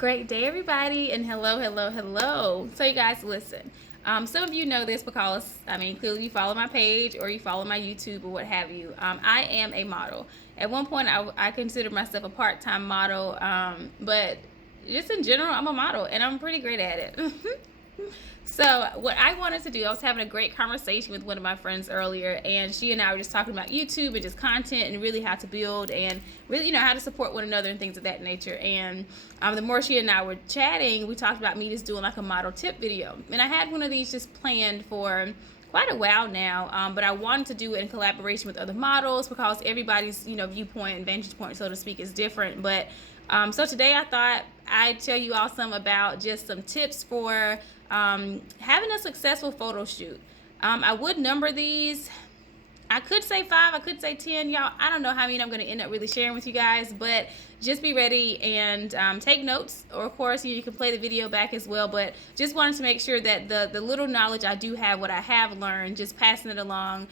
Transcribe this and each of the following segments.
Great day, everybody, and hello. So, you guys, listen. Some of you know this because, clearly you follow my page or you follow my YouTube or what have you. I am a model. At one point, I considered myself a part-time model, but just in general, I'm a model, and I'm pretty great at it. So what I wanted to do, I was having a great conversation with one of my friends earlier, and she and I were just talking about YouTube and just content and really how to build and really, how to support one another and things of that nature. And the more she and I were chatting, we talked about me just doing like a model tip video. And I had one of these just planned for quite a while now, but I wanted to do it in collaboration with other models because everybody's, viewpoint and vantage point, so to speak, is different. But so today I thought I'd tell you all some about just some tips for having a successful photo shoot. I would number these. I could say 5, I could say 10, y'all. I don't know how many I'm going to end up really sharing with you guys, but just be ready and take notes. Or, of course, you can play the video back as well, but just wanted to make sure that the little knowledge I do have, what I have learned, just passing it along,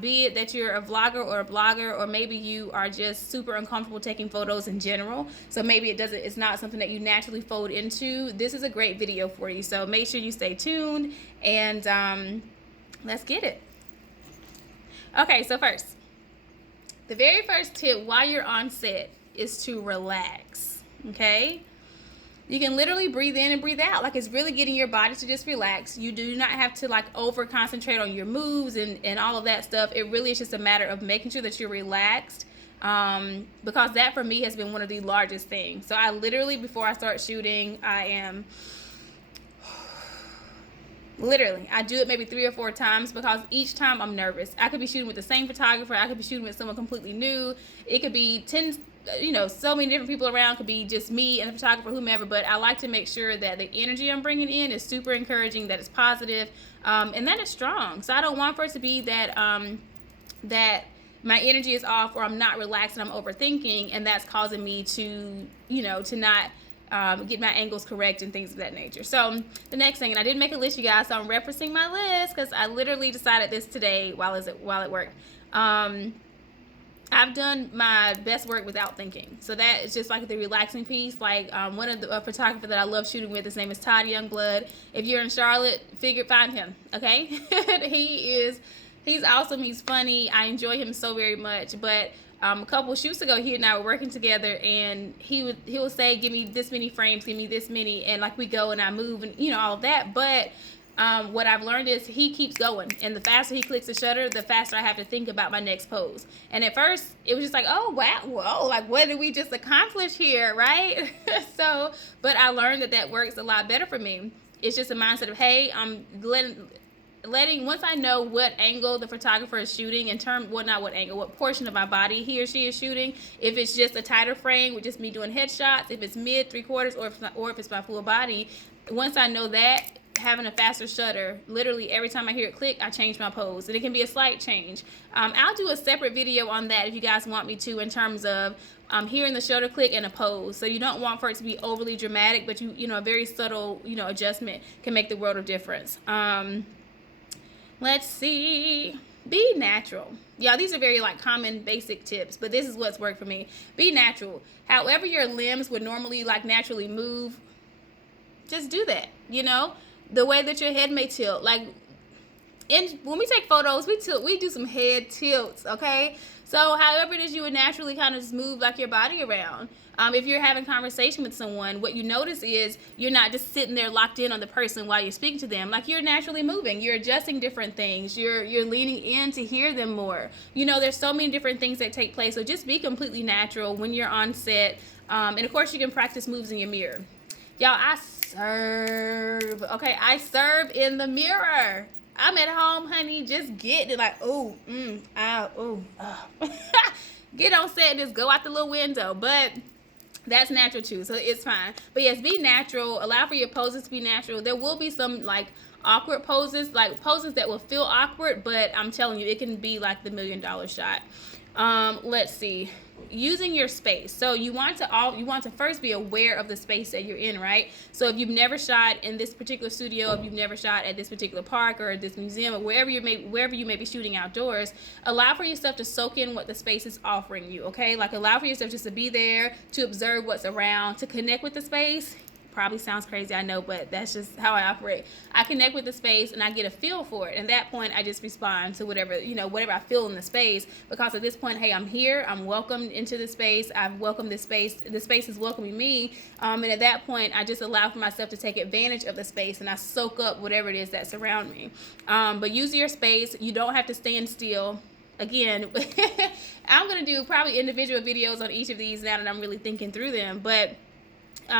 be it that you're a vlogger or a blogger, or maybe you are just super uncomfortable taking photos in general, so maybe it's not something that you naturally fold into. This is a great video for you, so make sure you stay tuned, and let's get it. Okay, so the very first tip while you're on set is to relax, okay? You can literally breathe in and breathe out. Like, it's really getting your body to just relax. You do not have to, like, over-concentrate on your moves and all of that stuff. It really is just a matter of making sure that you're relaxed, because that, for me, has been one of the largest things. So I literally, before I start shooting, literally, I do it maybe 3 or 4 times because each time I'm nervous. I could be shooting with the same photographer. I could be shooting with someone completely new. It could be 10, so many different people around. It could be just me and the photographer, whomever. But I like to make sure that the energy I'm bringing in is super encouraging, that it's positive, and that it's strong. So I don't want for it to be that that my energy is off, or I'm not relaxed and I'm overthinking, and that's causing me to, to not get my angles correct and things of that nature. So the next thing, and I didn't make a list, you guys, so I'm referencing my list because I literally decided this today while at work. I've done my best work without thinking. So that is just like the relaxing piece. Like one of the photographer that I love shooting with, his name is Todd Youngblood. If you're in Charlotte, find him, okay? He's awesome. He's funny. I enjoy him so very much. But a couple of shoots ago, he and I were working together, and he will say, give me this many frames, give me this many, and like we go and I move and all of that. But what I've learned is he keeps going, and the faster he clicks the shutter, the faster I have to think about my next pose. And at first it was just like, oh wow, whoa, like what did we just accomplish here, right? So, but I learned that works a lot better for me. It's just a mindset of, hey, I'm letting once I know what angle the photographer is shooting, not what angle, what portion of my body he or she is shooting. If it's just a tighter frame with just me doing headshots, if it's mid, 3/4, or if it's my full body, once I know that, having a faster shutter, literally every time I hear it click, I change my pose, and it can be a slight change. I'll do a separate video on that if you guys want me to, in terms of hearing the shutter click and a pose. So you don't want for it to be overly dramatic, but a very subtle adjustment can make the world of difference. Let's see. Be natural. Yeah, these are very common basic tips, but this is what's worked for me. Be natural. However your limbs would normally naturally move, just do that. The way that your head may tilt. When we take photos, we do some head tilts, okay? So however it is you would naturally kind of just move your body around. If you're having conversation with someone, what you notice is you're not just sitting there locked in on the person while you're speaking to them. You're naturally moving. You're adjusting different things. You're leaning in to hear them more. There's so many different things that take place. So just be completely natural when you're on set. And of course, you can practice moves in your mirror. Y'all, I serve. Okay, I serve in the mirror. I'm at home, honey, just getting it get on set and just go out the little window. But that's natural too, so it's fine. But yes, be natural. Allow for your poses to be natural. There will be some awkward poses, poses that will feel awkward, but I'm telling you, it can be the $1 million shot. Let's see. using your space. So you want to first be aware of the space that you're in, right? So if you've never shot in this particular studio, if you've never shot at this particular park or this museum or wherever you may be shooting outdoors, allow for yourself to soak in what the space is offering you, okay? Like allow for yourself just to be there, to observe what's around, to connect with the space. Probably sounds crazy, I know, but that's just how I operate. I connect with the space and I get a feel for it. And at that point, I just respond to whatever I feel in the space, because at this point, hey, I'm here, I'm welcomed into the space, I've welcomed this space, the space is welcoming me. And at that point, I just allow for myself to take advantage of the space and I soak up whatever it is that's around me. But use your space. You don't have to stand still. Again, I'm going to do probably individual videos on each of these now that I'm really thinking through them. But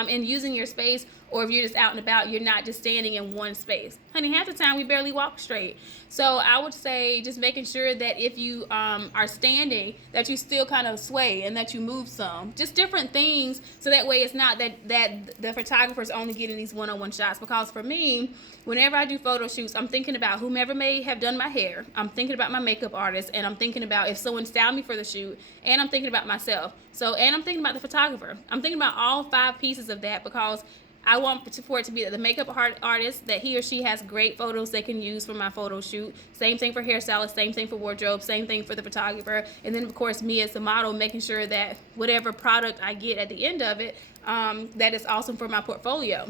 in using your space, or if you're just out and about, you're not just standing in one space. Honey, half the time we barely walk straight. So I would say just making sure that if you are standing, that you still kind of sway and that you move some. Just different things, so that way it's not that the photographer's only getting these one-on-one shots. Because for me, whenever I do photo shoots, I'm thinking about whomever may have done my hair. I'm thinking about my makeup artist, and I'm thinking about if someone styled me for the shoot, and I'm thinking about myself. And I'm thinking about the photographer. I'm thinking about all 5 pieces of that, because I want for it to be that the makeup artist, that he or she has great photos they can use for my photo shoot. Same thing for hairstylist, same thing for wardrobe, same thing for the photographer. And then, of course, me as the model, making sure that whatever product I get at the end of it, that is awesome for my portfolio.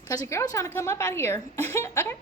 Because your girl's trying to come up out here. Okay.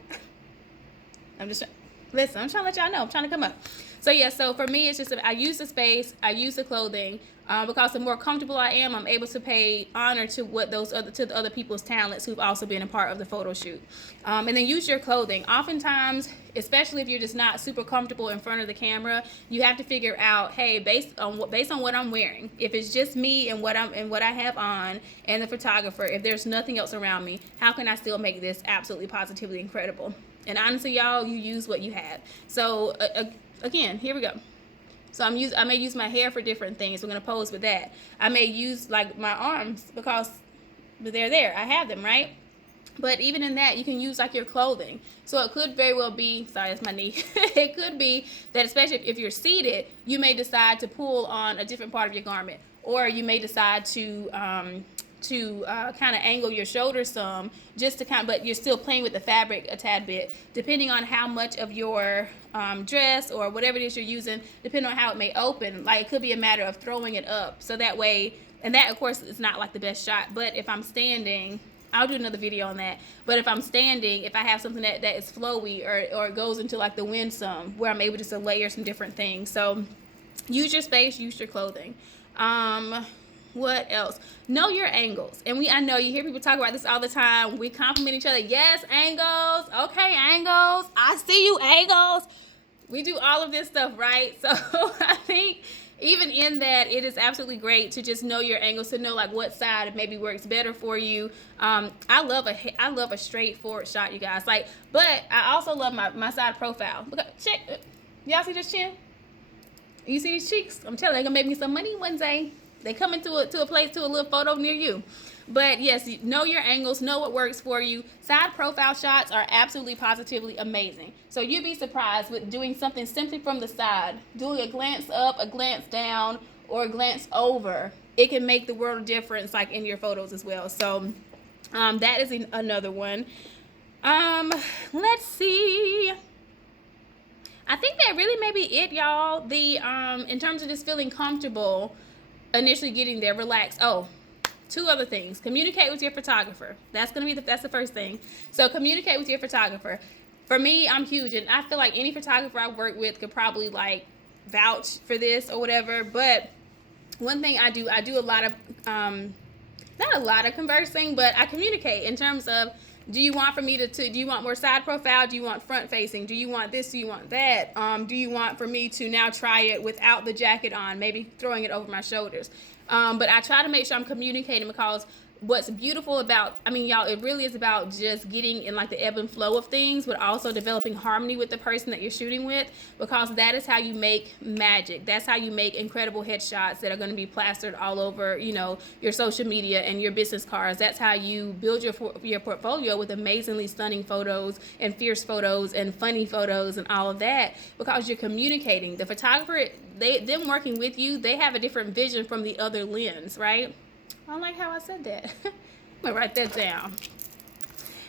I'm trying to let y'all know. I'm trying to come up. So, yeah, so for me, it's just I use the space, I use the clothing, because the more comfortable I am, I'm able to pay honor to the other people's talents who've also been a part of the photo shoot. And then use your clothing. Oftentimes, especially if you're just not super comfortable in front of the camera, you have to figure out, hey, based on what I'm wearing, if it's just me and what I have on, and the photographer, if there's nothing else around me, how can I still make this absolutely positively incredible? And honestly, y'all, you use what you have. So again, here we go. So I may use my hair for different things. We're gonna pose with that. I may use like my arms because they're there. I have them, right? But even in that, you can use like your clothing. So it could very well be, sorry, that's my knee. It could be that, especially if you're seated, you may decide to pull on a different part of your garment, or you may decide to kind of angle your shoulders some, just to but you're still playing with the fabric a tad bit, depending on how much of your dress or whatever it is you're using, depending on how it may open. Like, it could be a matter of throwing it up, so that way, and that of course is not like the best shot, but if I'm standing, I'll do another video on that. But if I'm standing, if I have something that is flowy, or it goes into like the wind some, where I'm able just to layer some different things. So use your space, use your clothing. What else? Know your angles. And I know you hear people talk about this all the time. We compliment each other. Yes, angles. Okay, angles. I see you, angles. We do all of this stuff, right? So I think even in that, it is absolutely great to just know your angles, to know like what side maybe works better for you. I love a straightforward shot, you guys. Like, but I also love my side profile. Look, check. Y'all see this chin? You see these cheeks? I'm telling you, they're gonna make me some money one day. They come into a little photo near you. But yes, know your angles, know what works for you. Side profile shots are absolutely positively amazing. So you'd be surprised with doing something simply from the side, doing a glance up, a glance down, or a glance over. It can make the world of difference, like in your photos as well. So that is another one. Let's see. I think that really may be it, y'all. In terms of just feeling comfortable initially getting there, relax. Oh, 2 other things. Communicate with your photographer. That's the first thing. So communicate with your photographer. For me, I'm huge, and I feel like any photographer I work with could probably like vouch for this or whatever. But one thing I do a lot of not a lot of conversing, but I communicate in terms of, do you want do you want more side profile? Do you want front facing? Do you want this? Do you want that? Do you want for me to now try it without the jacket on, maybe throwing it over my shoulders? But I try to make sure I'm communicating, because what's beautiful about, y'all, it really is about just getting in like the ebb and flow of things, but also developing harmony with the person that you're shooting with, because that is how you make magic. That's how you make incredible headshots that are going to be plastered all over, your social media and your business cards. That's how you build your portfolio with amazingly stunning photos and fierce photos and funny photos and all of that, because you're communicating. The photographer, them working with you, they have a different vision from the other lens, right? I don't like how I said that. I'm gonna write that down.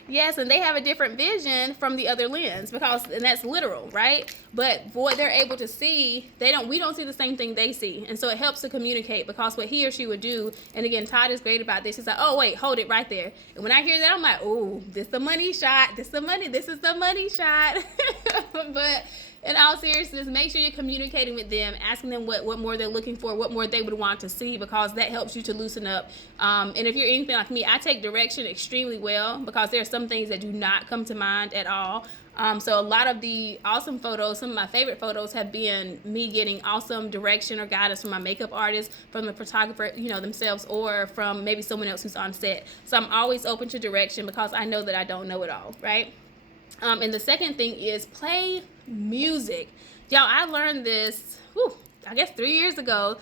Yes, and they have a different vision from the other lens, because, and that's literal, right? But what they're able to see, we don't see the same thing they see. And so it helps to communicate, because what he or she would do, and again, Todd is great about this. He's like, oh, wait, hold it right there. And when I hear that, I'm like, oh, this is the money shot. This is the money shot. But in all seriousness, make sure you're communicating with them, asking them what more they're looking for, what more they would want to see, because that helps you to loosen up. And if you're anything like me, I take direction extremely well, because there are some things that do not come to mind at all. So a lot of the awesome photos, some of my favorite photos, have been me getting awesome direction or guidance from my makeup artist, from the photographer, themselves, or from maybe someone else who's on set. So I'm always open to direction, because I know that I don't know it all, right? And the second thing is play music. Y'all, I learned this, I guess 3 years ago,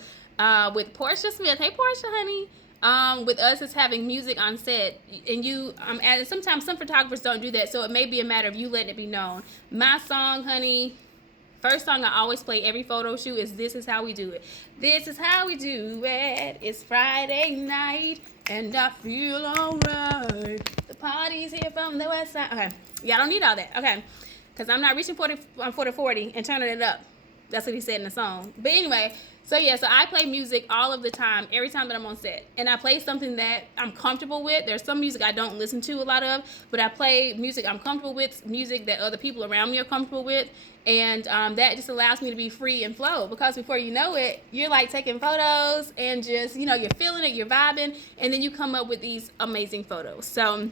with Porsha Smith. Hey, Porsha, honey. With us, it's having music on set, and and sometimes some photographers don't do that, so it may be a matter of you letting it be known. My song, honey, first song I always play every photo shoot is "This Is How We Do It." This is how we do it. It's Friday night, and I feel alright. The party's here from the west side. Okay, yeah, I don't need all that. Okay, because I'm not reaching for the 40 and turning it up. That's what he said in the song. But anyway, so I play music all of the time, every time that I'm on set. And I play something that I'm comfortable with. There's some music I don't listen to a lot of, but I play music I'm comfortable with, music that other people around me are comfortable with. And that just allows me to be free and flow, because before you know it, you're like taking photos and just, you're feeling it, you're vibing, and then you come up with these amazing photos. So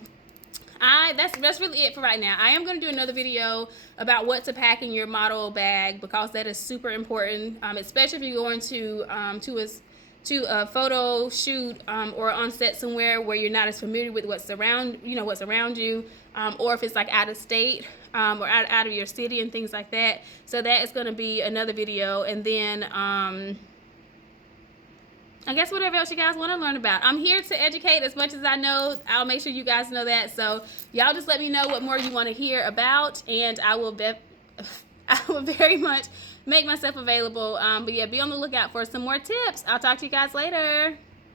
that's really it for right now. I am going to do another video about what to pack in your model bag, because that is super important, especially if you're going to a photo shoot or on set somewhere where you're not as familiar with what's around you, or if it's like out of state or out of your city and things like that. So that is going to be another video. And then I guess whatever else you guys want to learn about. I'm here to educate as much as I know. I'll make sure you guys know that. So y'all just let me know what more you want to hear about, and I will very much make myself available. But yeah, be on the lookout for some more tips. I'll talk to you guys later.